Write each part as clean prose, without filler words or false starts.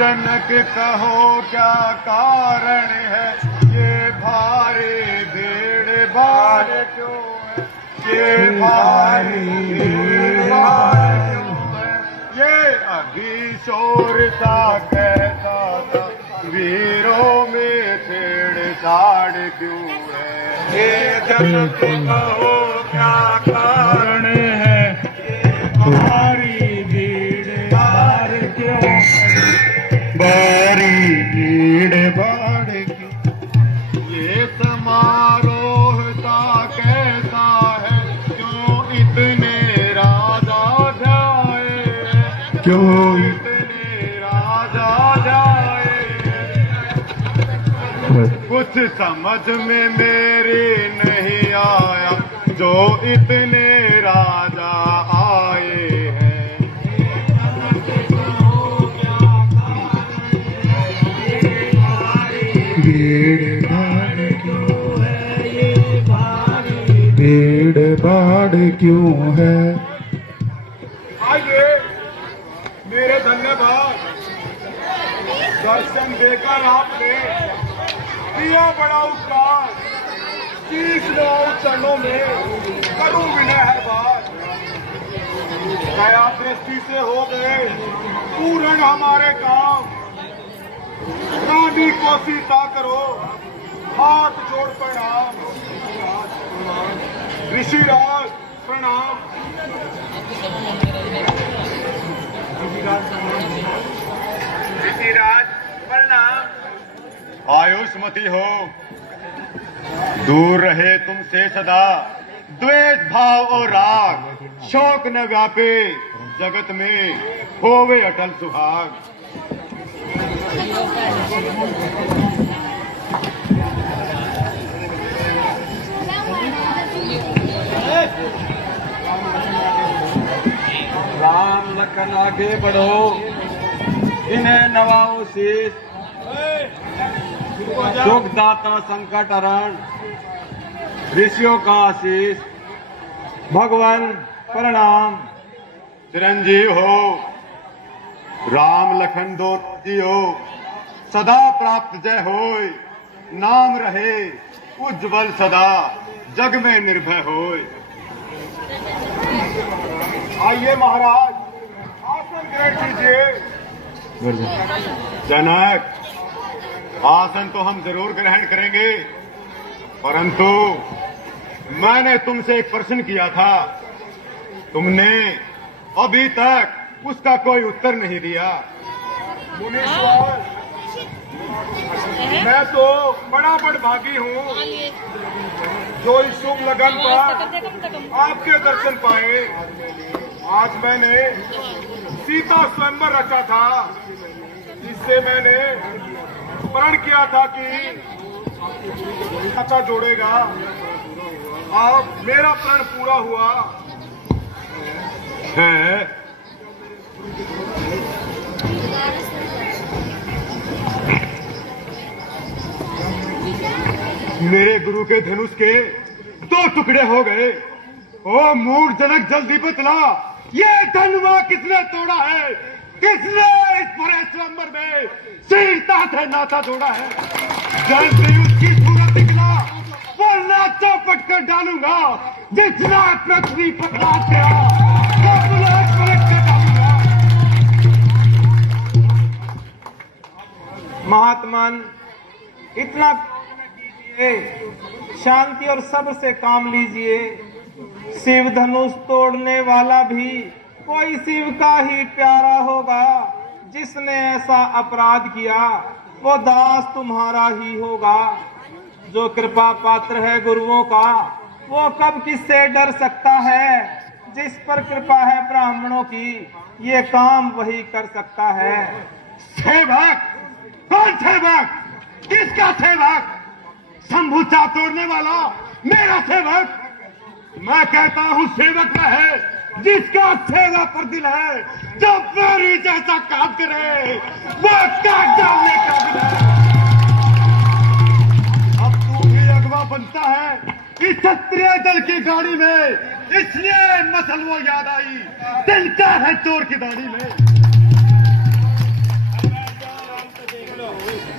जनक कहो क्या कारण है, ये भारी भीड़ भाड़ क्यों है, ये भारी भीड़ भाड़ क्यों है, ये अभी शोर सा कैसा था, वीरों में छेड़छाड़ क्यों है, ये जनक कहो क्या कारण है, ये भारी भारी भीड़ भाड़ की, ये समारोह सा कैसा है, क्यों इतने राजा जाए, क्यों इतने राजा जाए, कुछ समझ में मेरी नहीं आया, जो इतने राजा आए हैं। भीड़ भाड़ क्यों है, ये भारी भीड़ भाड़ क्यों है। आइए मेरे धन्यवाद, दर्शन देकर आपने दिया बड़ा उपकार, शीश नवाओ चरणों में करूं विनय है बात, दया दृष्टि से हो गए पूर्ण हमारे काम, रानी को सीता करो हाथ जोड़ प्रणाम, ऋषिराज प्रणाम, ऋषिराज प्रणाम। आयुष्मती हो, दूर रहे तुमसे सदा द्वेष भाव और राग, शोक न व्यापे जगत में होवे अटल सुहाग। राम लखन आगे बढ़ो, इन्हें नवाओ शीश, दुखदाता संकट हरण, ऋषियों का आशीष, भगवान प्रणाम। चिरंजीव हो, राम लखन दोनों जी हो, सदा प्राप्त जय होय, नाम रहे उज्जवल सदा जग में निर्भय होय। आइए महाराज आसन ग्रहण कीजिए। जनक, आसन तो हम जरूर ग्रहण करेंगे, परंतु मैंने तुमसे एक प्रश्न किया था, तुमने अभी तक उसका कोई उत्तर नहीं दिया। मुनीश्वर, मैं तो बड़ा बड़भागी हूँ जो इस शुभ लगन पर आपके दर्शन पाए। आज मैंने सीता स्वयंवर रचा था, जिससे मैंने प्रण किया था कि खाता जोड़ेगा। अब मेरा प्रण पूरा हुआ है। मेरे गुरु के धनुष के 2 टुकड़े हो गए। ओ मूढ़ जनक, जल्दी बतला, ये धनुआ किसने तोड़ा है? किसने इस पूरे स्वयंवर में सीता से नाता जोड़ा है? जल्दी उसकी सूरत दिखला, वरना चौपट कर डालूंगा। जितना पृथ्वी पर लाद गया, पलट कर डालूंगा। महात्मन, इतना शांति और सब्र से काम लीजिए। शिव धनुष तोड़ने वाला भी कोई शिव का ही प्यारा होगा। जिसने ऐसा अपराध किया वो दास तुम्हारा ही होगा। जो कृपा पात्र है गुरुओं का, वो कब किससे डर सकता है? जिस पर कृपा है ब्राह्मणों की, ये काम वही कर सकता है। सेवक? कौन सेवक? किसका सेवक? शंभू चा तोड़ने वाला मेरा सेवक? मैं कहता हूँ सेवक वह है जिसका सेवा पर दिल है, जो मेरी जैसा काम करे, वो काट डालने का दिल है। अब तू भी अगवा बनता है इस क्षत्रिय दल की गाड़ी में, इसलिए मसल वो याद आई, दिल का है चोर की दाढ़ी में।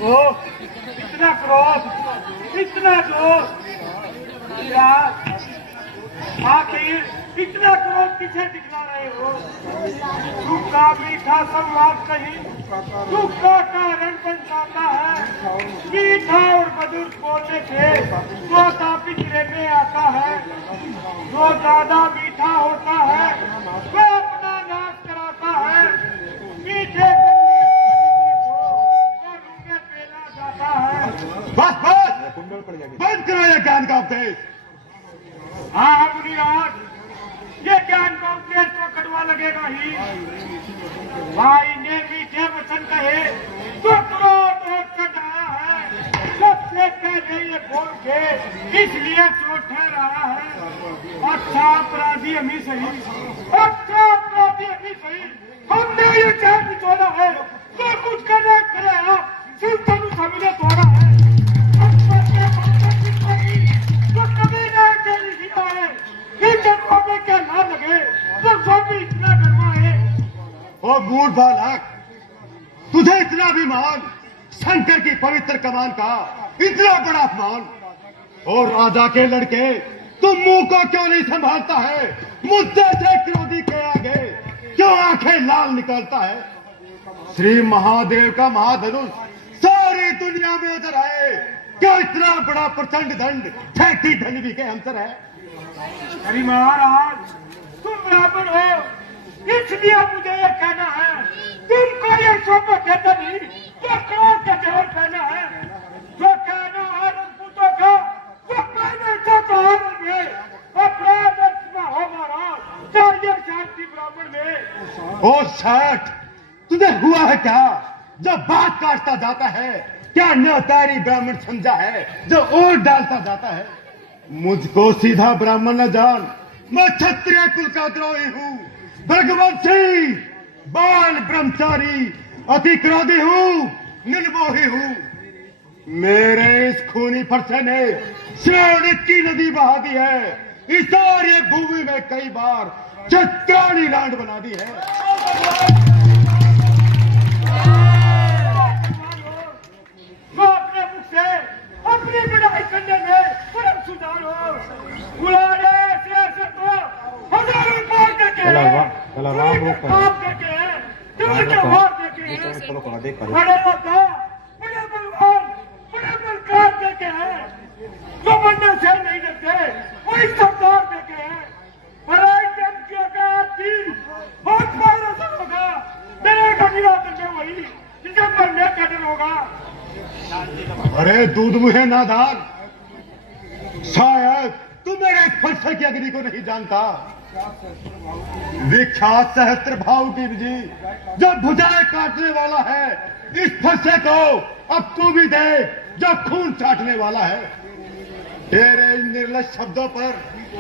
ओ इतना क्रोध, इतना दोष, यार आखिर इतना क्रोध पीछे दिखला रहे हो? दुख का मीठा संवाद कहीं दुख का कारण बन जाता है। मीठा और मधुर बोलने से तोता पिंजरे में आता है। जो ज्यादा मीठा होता है वह अपना नाश कराता है। मीठे पेला जाता है। बस बस बंद करो ये ज्ञान का उपदेश। हाँ मुनिराज, ये ज्ञान का उपदेश तो कड़वा लगेगा ही। भाई ने मीठे वचन कहे तो क्रोध कर आया है। सबसे पहले ये बोल के इसलिए चोट ठहराया है। अच्छा अपराधी हम ही सही, अच्छा अपराधी हम ही सही। हमने ये चैन बिछोड़ा है तो कुछ करना करे। सिर्फ धनुष हमने तोड़ा है। तो कभी नहीं चली दिया है। इन जन्मों में क्या ना लगे तो सब भी इतना करवाए। ओ मूड बालक, तुझे इतना अभिमान, शंकर की पवित्र कमान का इतना बड़ा अपमान, और राजा के लड़के तुम मुंह को क्यों नहीं संभालता है? मुद्दे से क्रोधी के आगे क्यों आंखें लाल निकालता है? श्री महादेव का महाधनुष सारी दुनिया में उधर है। क्या इतना बड़ा प्रचंड दंड ठेठी धनवी के अंतर है? अरे महाराज, तुम ब्राह्मण हो इसलिए मुझे ये कहना है। तुमको ये शोभा कहता नहीं तो क्रोध का जहर कहना है। जो कहना है रजपूतों का तो कहने का कहावत है। अपराध अर्चना हो महाराज, चाहिए शांति ब्राह्मण में। ओ सेठ, तुझे हुआ है क्या जब बात काटता जाता है? क्या न्योतारी ब्राह्मण समझा है जो और डालता जाता है? मुझको सीधा ब्राह्मण न जान, मैं क्षत्रिय कुल का द्रोही हूँ, भगवंशी, बाल ब्रह्मचारी, अति क्रोधी हूँ, निर्मोही हूँ। मेरे इस खूनी फरसे ने श्रावण की नदी बहा दी है। इस सारी भूमि में कई बार चक्राणी लांड बना दी है। तो अपने मुख से अपनी बढ़ाई करने में परम सुधार हो। बुलाने ऐसे तो हजारों मार देके हैं, पाप देके हैं, दिल के वार देके हैं, बड़े योद्धा, बड़े बलवान, बड़े बलकार देके हैं। जो बनने से नहीं लगते वही सरदार देके हैं। बड़ाई धमकियों का आपकी बहुत फायदा से होगा। डरेगा निरादर में वही जिसे मरने का डर होगा। अरे दूध मुहे नादान, शायद तू मेरे इस फरसे की अग्नि को नहीं जानता। विख्यात सहस्त्र भाव की विधि जो भुजाएं काटने वाला है, इस फरसे को अब तू भी देख जो खून चाटने वाला है। तेरे इन निर्लज शब्दों पर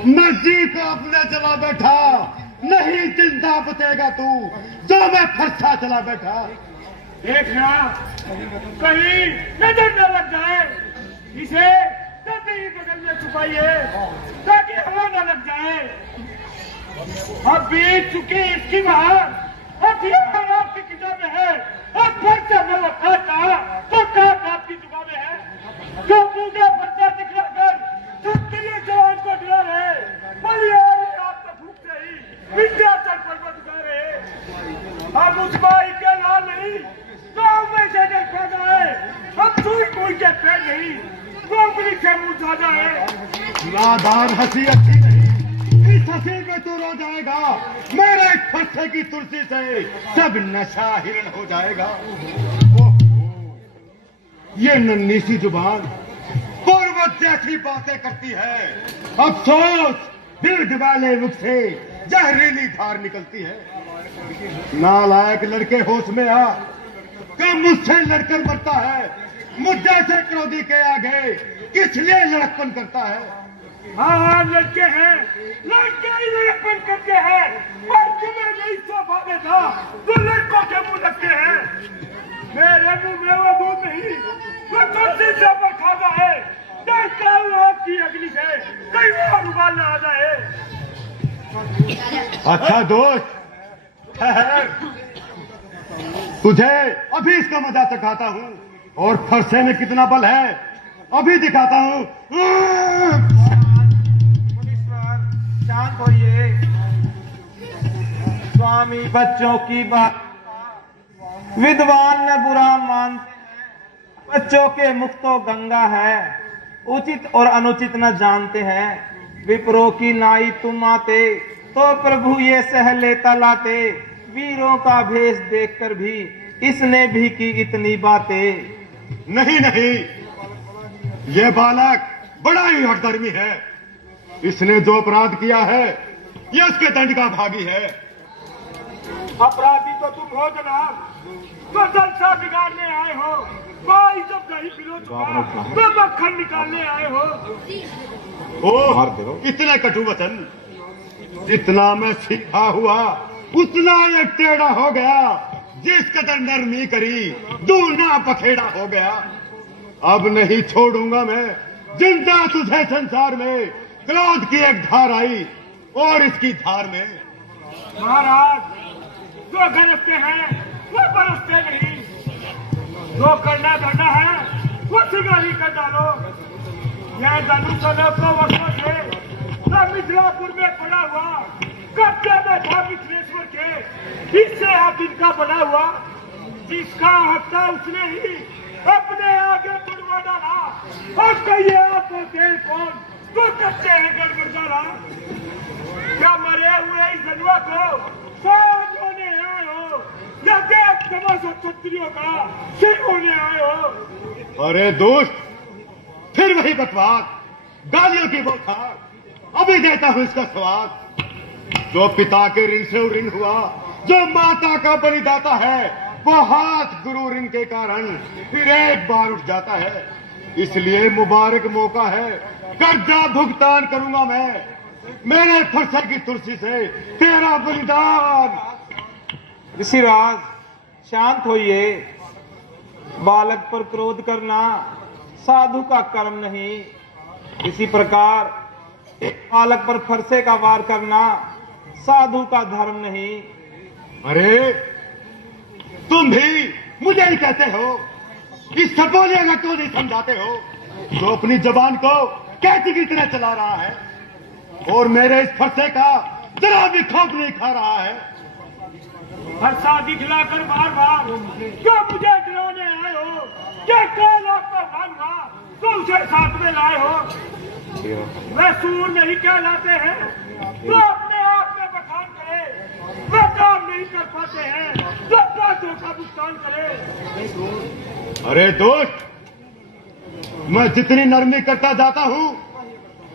मर्जी को अपने चला बैठा, नहीं जिंदा बचेगा तू जो मैं फरसा चला बैठा। देखना कहीं नजर न लग जाए। इसे जल्दी ही बगल में छुपाइए ताकि हवा न लग जाए। अब बीत चुकी इसकी बाहर, हथियार आपकी किताब में है। अब फर्चा में लखाता तो काट आपकी जुबान में है। जो पूजा फर्चा दिखला कर सबके जवान को डरा रहे, बलियारी आप तो भूख रही विंध्याचल पर्वत उठा रहे। अब उस बाई के लाल नहीं गाँव में से देखा जाए। अब सुई कोई के पैर नहीं गोबरी से मुंह ज्यादा है। नादान, हंसी अच्छी नहीं, इस हंसी में तू रो जाएगा। मेरे फरसे की तुलसी से सब नशा हिरण हो जाएगा। ये नन्ही सी जुबान पर्वत जैसी बातें करती है। अफसोस, दीर्घ वाले मुख से जहरीली धार निकलती है। नालायक लड़के होश में आ, कब मुझसे लड़कर मरता है। मुझे से क्रोधी के आगे किस लिए लड़कपन करता है? हाँ लड़के हैं, लड़के ही लड़कपन करते हैं। पर तुम्हें नहीं स्वभाव था तो लड़कों के मुंह लगते हैं। मेरे मुंह में वो दूध नहीं वो तुलसी से बखादा है। देखता हूँ आपकी अग्नि से कई बार उबाल ना आ जाए। अच्छा दोस्त, ठहर, तुझे अभी इसका मजा चखाता हूँ। और फरसे में कितना बल है अभी दिखाता हूं। मुनीश्वर शांत होइए। स्वामी बच्चों की बात विद्वान ने बुरा मानते हैं। बच्चों के मुख तो गंगा है, उचित और अनुचित न जानते हैं। विप्रो की नाई तुम आते तो प्रभु ये सह लेता लाते। वीरों का भेष देखकर भी इसने भी की इतनी बातें। नहीं नहीं, ये बालक बड़ा ही हठधर्मी है। इसने जो अपराध किया है ये उसके दंड का भागी है। अपराधी तो तुम हो जनाब, तो जलसा बिगाड़ने आए हो। कोई जब दही पिलो चुका तो मक्खन निकालने आए हो। ओ इतने कटु वचन, जितना मैं सीखा हुआ उतना ये टेढ़ा हो गया। जिस कदर नरमी करी दूना पखेड़ा हो गया। अब नहीं छोड़ूंगा मैं जिंदा तुझे संसार में। क्रोध की एक धार आई और इसकी धार में। महाराज, जो गरजते हैं वो बरसते नहीं। जो करना धरना है वो सिगारी कर डालो। यह धनुष को वर्षों से मिथिलापुर में पड़ा हुआ कब्जे में था मिथिलेश्वर के। इससे आप इनका बना हुआ, जिसका हक था उसने ही अपने आगे बढ़वा डाला। और कहिए आपको देर कौन तो करते हैं गड़बड़ डाला। क्या मरे हुए इस धनुआ को साथ होने आए हो या देख तमाशा क्षत्रियों का सिर होने आए हो। अरे दोस्त, फिर वही बकवास, गालियों की बौछार। अभी देता हूं इसका स्वाद। जो पिता के ऋण से ऋण हुआ, जो माता का बलिदाता है, वो हाथ गुरु ऋण के कारण फिर एक बार उठ जाता है। इसलिए मुबारक मौका है, कर्जा भुगतान करूंगा मैं। मेरे फरसे की तुलसी से तेरा बलिदान। ऋषिराज शांत होइए। बालक पर क्रोध करना साधु का कर्म नहीं। इसी प्रकार एक बालक पर फरसे का वार करना साधु का धर्म नहीं। अरे तुम भी मुझे ही कहते हो, इस सपोले अगर तो नहीं समझाते हो। तो अपनी जबान को कैसी की तरह चला रहा है और मेरे इस फरसे का जरा भी खौफ नहीं खा रहा है। फरसा दिखलाकर बार बार क्यों मुझे डराने आए हो। क्या काल आपका भांगा तो उसे साथ में लाए हो। वे सूर नहीं कहलाते हैं तो अपने आप में बखान करे। वे काम नहीं कर पाते हैं तो बातों का भुगतान करे। अरे दोस्त, मैं जितनी नरमी करता जाता हूं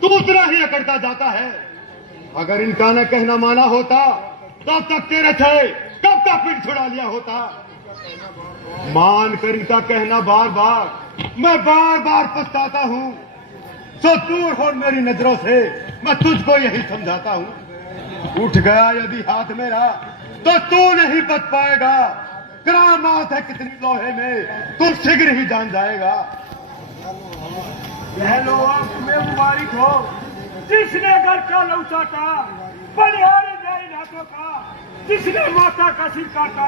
तू उतना ही अकड़ता जाता है। अगर इनका न कहना माना होता तो तब तक तेरे थे कब का पीठ छुड़ा लिया होता। मान कर इनका कहना बार बार मैं बार बार पछताता हूं। सो दूर हो मेरी नजरों से, मैं तुझको यही समझाता हूं। उठ गया यदि हाथ मेरा तो तू नहीं बच पाएगा। करामात है कितनी लोहे में, तू शीघ्र ही जान जाएगा। यह लो आप तुम्हें मुबारक हो, जिसने घर का लहू चाटा। बलिहारी मेरी हाथों का, जिसने माता का सिर काटा।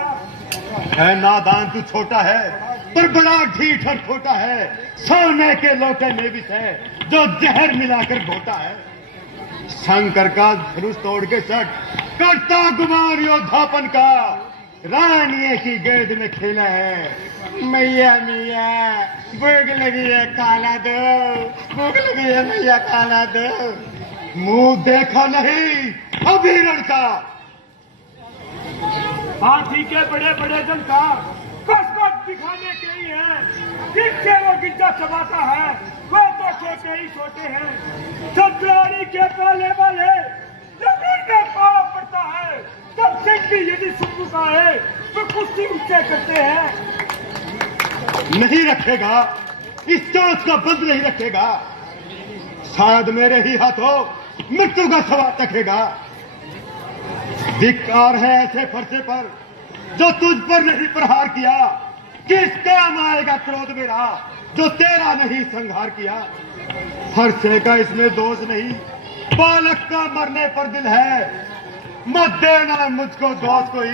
है नादान तू छोटा है पर बड़ा ढीठ और खोटा है। सोने के लोटे में भी है जो जहर मिलाकर घोटा है। शंकर का धनुष तोड़ के सट करता गुमान योद्धापन का। रानिये की गेंद में खेला है। मैया मैया भूख लगी है खाना दो, भूख लगी है मैया खाना दो। मुंह देखा नहीं अभी लड़का। हाथी के बड़े बड़े जनता कसमत दिखाने के ही है। जिनसे वो गिद्दा चबाता है वो तो छोटे ही छोटे हैं। छतरानी के पाले वाले जमीन में पाला पड़ता है। तब सिंह भी यदि सुखा है तो कुश्ती ऊंचे करते हैं। नहीं रखेगा, इस चोट का बंद नहीं रखेगा। शायद मेरे ही हाथों मृत्यु का सवाल रखेगा। धिक्कार है ऐसे फरसे पर जो तुझ पर नहीं प्रहार किया। किस काम आएगा क्रोध मेरा जो तेरा नहीं संहार किया। फरसे का इसमें दोष नहीं, बालक का मरने पर दिल है। मत देना मुझको दोस्त कोई,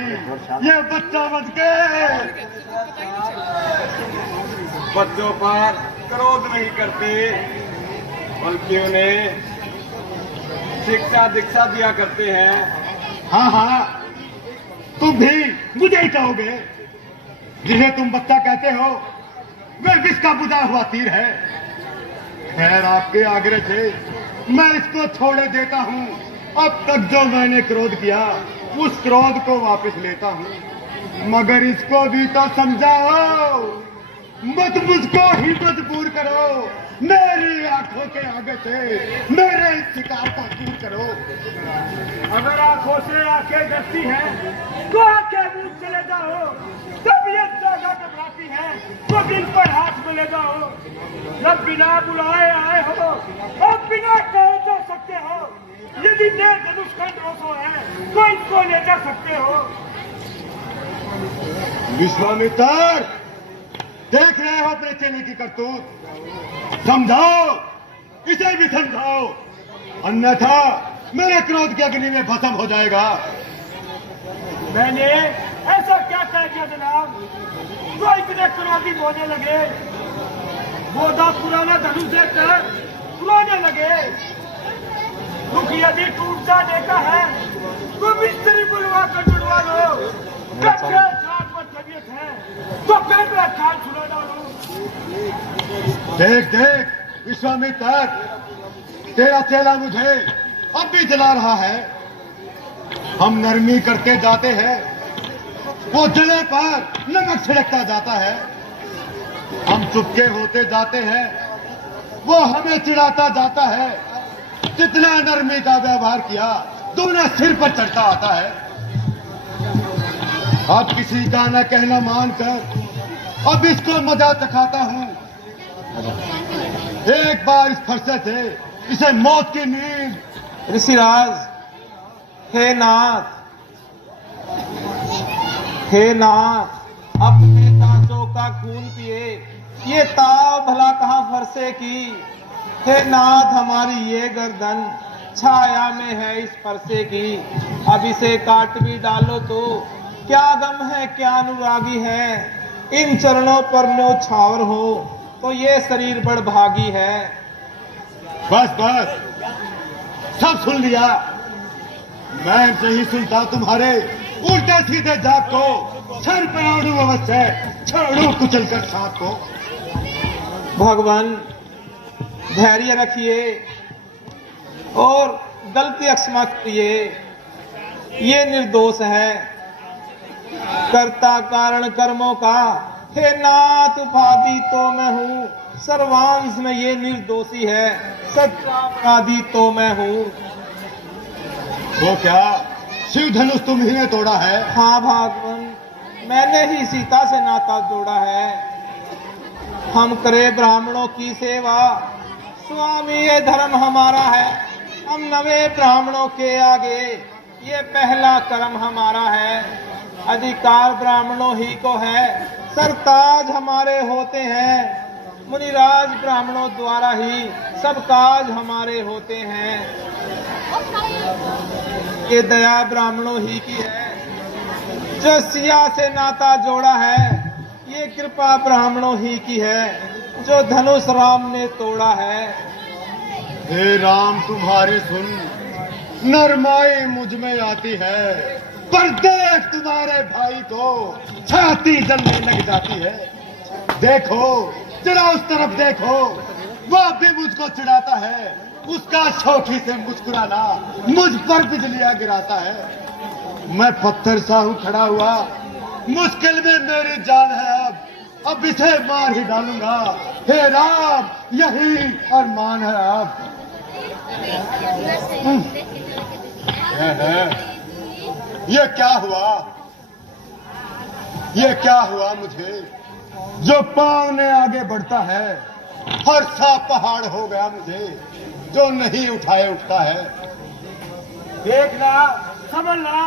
ये बच्चा मत के। बच्चों पर क्रोध नहीं करते, बल्कि उन्हें शिक्षा दीक्षा दिया करते हैं। हाँ हाँ, तुम भी मुझे ही कहोगे। जिन्हें तुम बच्चा कहते हो वह विष का बुझा हुआ तीर है। खैर, आपके आग्रह से मैं इसको छोड़े देता हूं। अब तक जो मैंने क्रोध किया उस क्रोध को वापस लेता हूं, मगर इसको भी तो समझाओ, मत मुझको ही मजबूर करो। मेरी आंखों के आगे से मेरे इस शिकार को दूर करो। अगर आंखों से आंखें डरती हैं तो आंखें दूर चले जाओ। तबीयत ज्यादा घबराती है तो दिल पर हाथ मिले जाओ। जब बिना बुलाए आए हो अब बिना कहे जा सकते हो। यदि देर धनुष खंडों है तो इसको ले जा सकते हो। विश्वामित्र, देख रहे हो अपने चेले की करतूत। समझाओ, इसे भी समझाओ, अन्यथा मेरे क्रोध की अग्नि में भस्म हो जाएगा। मैंने ऐसा क्या कह दिया जनाब तो इतने क्रोधित होने लगे? बोधा पुराना धनुष देखकर रोने लगे। दुख यदि टूटता देखा है तो मिस्त्री बुलवा कर जुड़वा लो। तबीयत है तो फिर मैं खान छुड़ा डालू। देख देख विश्वामित्र, तेरा चेला मुझे अब भी जला रहा है। हम नरमी करते जाते हैं, वो जले पर नमक छिड़कता जाता है। हम चुपके होते जाते हैं, वो हमें चिढ़ाता जाता है। जितना नरमी का व्यवहार किया दोनों सिर पर चढ़ता आता है। अब किसी का न कहना मानकर अब इसको मजा चखाता हूं। एक बार इस फरसे से इसे मौत की नींद। ऋषिराज, हे नाथ, हे नाथ, अपने दांतों का खून पिए, ये ताव भला कहां फरसे की। हे नाथ, हमारी ये गर्दन छाया में है इस फरसे की। अब इसे काट भी डालो तो क्या गम है, क्या अनुरागी है। इन चरणों पर न्योछावर हो तो ये शरीर बड़ भागी है। बस बस, सब सुन लिया। मैं नहीं सुनता तुम्हारे उल्टे सीधे जाप को। क्षण पराणु अवश्य छोड़ू कुचल कर सांप को। भगवान, धैर्य रखिए और गलती क्षमा करिए। ये निर्दोष है, कर्ता कारण कर्मों का। हे नाथ, उपाधि तो मैं हूँ, सर्वांश में ये निर्दोषी है। सच्चा अपराधी तो मैं हूँ। वो क्या शिव धनुष तुम ही ने तोड़ा है? हाँ भगवान, मैंने ही सीता से नाता जोड़ा है। हम करे ब्राह्मणों की सेवा, स्वामी ये धर्म हमारा है। हम नवे ब्राह्मणों के आगे, ये पहला कर्म हमारा है। अधिकार ब्राह्मणों ही को है, सरताज हमारे होते हैं। मुनिराज ब्राह्मणों द्वारा ही सब काज हमारे होते हैं। ये दया ब्राह्मणों ही की है, जो सिया से नाता जोड़ा है। ये कृपा ब्राह्मणों ही की है, जो धनुष राम ने तोड़ा है। हे राम, तुम्हारी सुन नरमाई मुझ में आती है, पर देख तुम्हारे भाई को छाती जलने लग जाती है। देखो जरा उस तरफ देखो, वह भी मुझको चिढ़ाता है। उसका शौकी से मुस्कुराना मुझ पर बिजलियां गिराता है। मैं पत्थर सा हूं खड़ा हुआ, मुश्किल में मेरी जान है। अब इसे मार ही डालूंगा। हे राम, यही अरमान है अब। ये क्या हुआ, ये क्या हुआ मुझे? जो पांव ने आगे बढ़ता है हर सा पहाड़ हो गया मुझे, जो नहीं उठाए उठता है। देखना, समझना,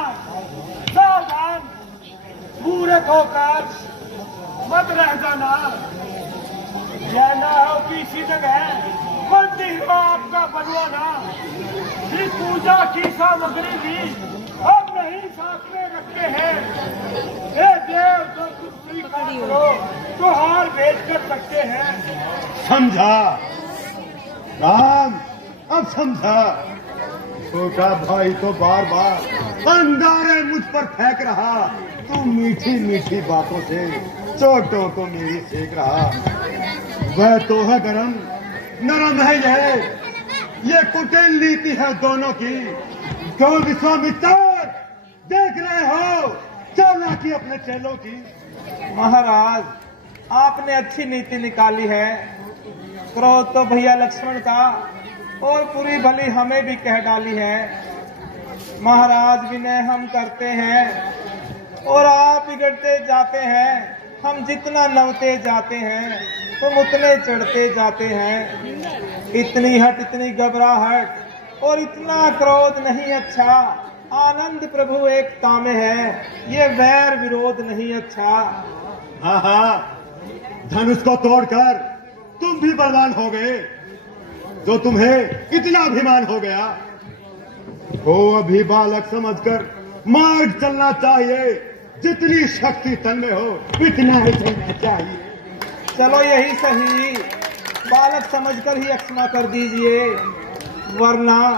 सावधान, पूरे होकर मत रह जाना। यह ना हो कि इसी जगह मंदिर हो आपका बनवाना। इस पूजा की सामग्री भी हम नहीं साथ में रखते हैं। हे देव, तो कुछ स्वीकार करो तो हार बेच कर सकते हैं। समझा राम, अब समझा। छोटा भाई तो बार बार अंगारे मुझ पर फेंक रहा, तू मीठी मीठी बातों से चोटों को मेरी सेक रहा। वह तो है गरम, नरम है ये कुटिल नीति है दोनों की। क्यों विश्वामित्र देख रहे हो चालाकी अपने चेलों की। महाराज, आपने अच्छी नीति निकाली है। क्रोध तो भैया लक्ष्मण का और पूरी भली हमें भी कह डाली है। महाराज, विनय हम करते हैं और आप बिगड़ते जाते हैं। हम जितना नवते जाते हैं तुम उतने चढ़ते जाते हैं। इतनी हट, इतनी घबराहट और इतना क्रोध नहीं अच्छा। आनंद प्रभु एकता में है, ये वैर विरोध नहीं अच्छा। हाँ हाँ, धनुष को तोड़कर तुम भी बलवान हो गए, जो तुम्हें इतना अभिमान हो गया। हो अभी बालक समझकर मार्ग चलना चाहिए। जितनी शक्ति तन में हो इतना ही चलना चाहिए। चलो यही सही, बालक समझकर ही क्षमा कर दीजिए, वरना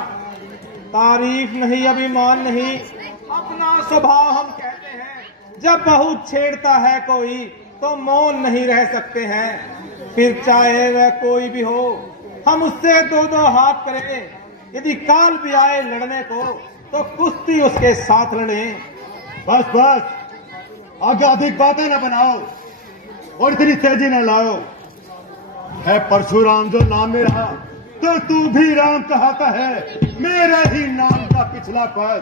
तारीफ नहीं, अभिमान नहीं, अपना स्वभाव हम कहते हैं। जब बहुत छेड़ता है कोई तो मौन नहीं रह सकते हैं। फिर चाहे वह कोई भी हो, हम उससे दो दो हाथ करें। यदि काल भी आए लड़ने को तो कुश्ती उसके साथ लड़े। बस बस, आगे अधिक बातें न बनाओ और इतनी तेजी न लाओ। है परशुराम जो नाम में रहा तो तू भी राम कहता है। मेरे ही नाम का पिछला पद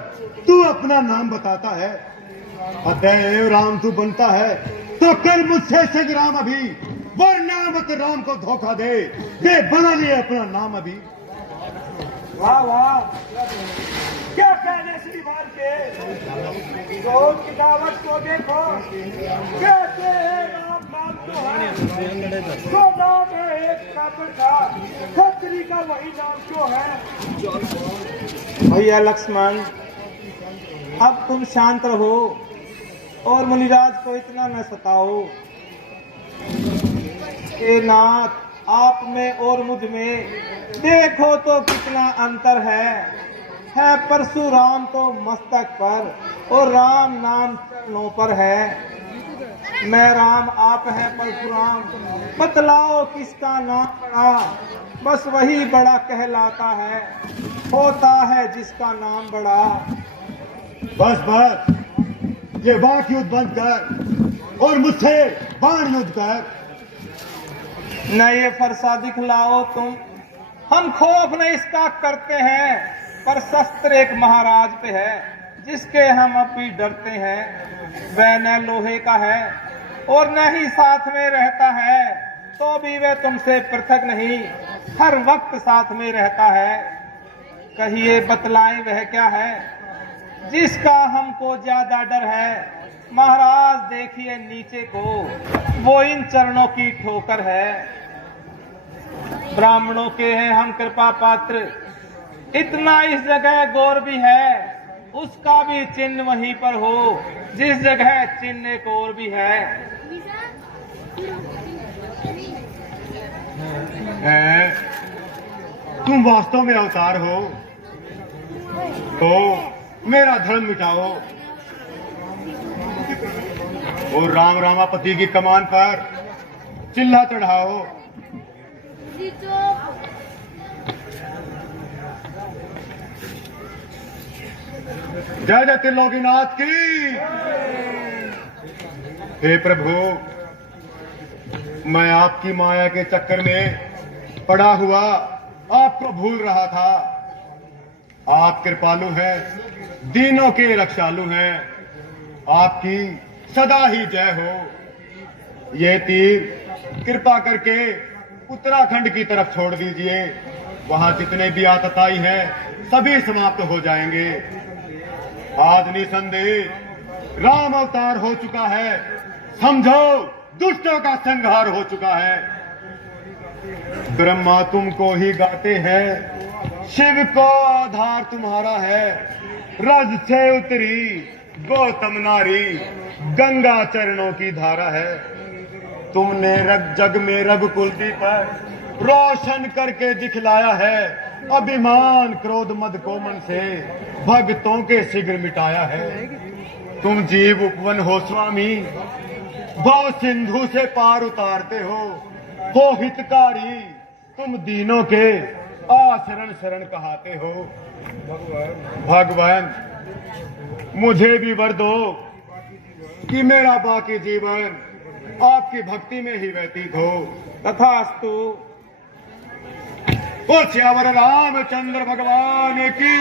तू अपना नाम बताता है। अतएव राम तू बनता है तो कर मुझसे संग्राम अभी, वरना मत राम को धोखा दे बना लिए अपना नाम अभी। वाह वाह, क्या कहने श्रीमान के। रोज की दावत को देखो, कहते हैं राम नाम तो है, तो नाम है एक कातर का, खत्री का वही नाम क्यों है। भैया लक्ष्मण, अब तुम शांत रहो और मुनिराज को इतना न सताओ। ए नाथ, आप में और मुझ में देखो तो कितना अंतर है परशुराम तो मस्तक पर और राम नाम चरणों पर है। मैं राम, आप हैं परशुराम, बतलाओ किसका नाम बड़ा। बस वही बड़ा कहलाता है, होता है जिसका नाम बड़ा। बस बस, ये वाक युद्ध बंद कर और मुझसे बाण युद्ध कर। न ये फरसा दिखलाओ तुम, हम खौफ नहीं इसका करते हैं, पर शस्त्र एक महाराज पे है जिसके हम अब भी डरते हैं। वह न लोहे का है और न ही साथ में रहता है, तो भी वह तुमसे पृथक नहीं, हर वक्त साथ में रहता है। कहिए बतलाएं वह क्या है जिसका हमको ज्यादा डर है। महाराज देखिए नीचे को, वो इन चरणों की ठोकर है। ब्राह्मणों के हैं हम कृपा पात्र, इतना इस जगह गौर भी है, उसका भी चिन्ह वहीं पर हो जिस जगह चिन्ह एक और भी है। तुम वास्तव में अवतार हो तो मेरा धर्म मिटाओ और राम रामापति की कमान पर चिल्ला चढ़ाओ। जय जय त्रिलोकीनाथ की। हे प्रभु, मैं आपकी माया के चक्कर में पड़ा हुआ आपको भूल रहा था। आप कृपालु हैं, दीनों के रक्षालु हैं, आपकी सदा ही जय हो। ये तीर कृपा करके उत्तराखंड की तरफ छोड़ दीजिए, वहां जितने भी आतताई हैं सभी समाप्त हो जाएंगे। आज निसंदेह राम अवतार हो चुका है, समझो दुष्टों का संहार हो चुका है। ब्रह्मा तुमको ही गाते हैं, शिव को आधार तुम्हारा है। रज से उतरी गौतम नारी, गंगा चरणों की धारा है। तुमने जग में रघुकुल दीपक रोशन करके दिखलाया है। अभिमान क्रोध मद को मन से भक्तों के शीघ्र मिटाया है। तुम जीव उपवन हो स्वामी, भव सिंधु से पार उतारते हो हितकारी। तुम दीनों के आशरण शरण कहाते हो। भगवान मुझे भी वर दो कि मेरा बाकी जीवन आपकी भक्ति में ही व्यतीत हो। तथास्तु। ओ श्यावर रामचंद्र भगवान की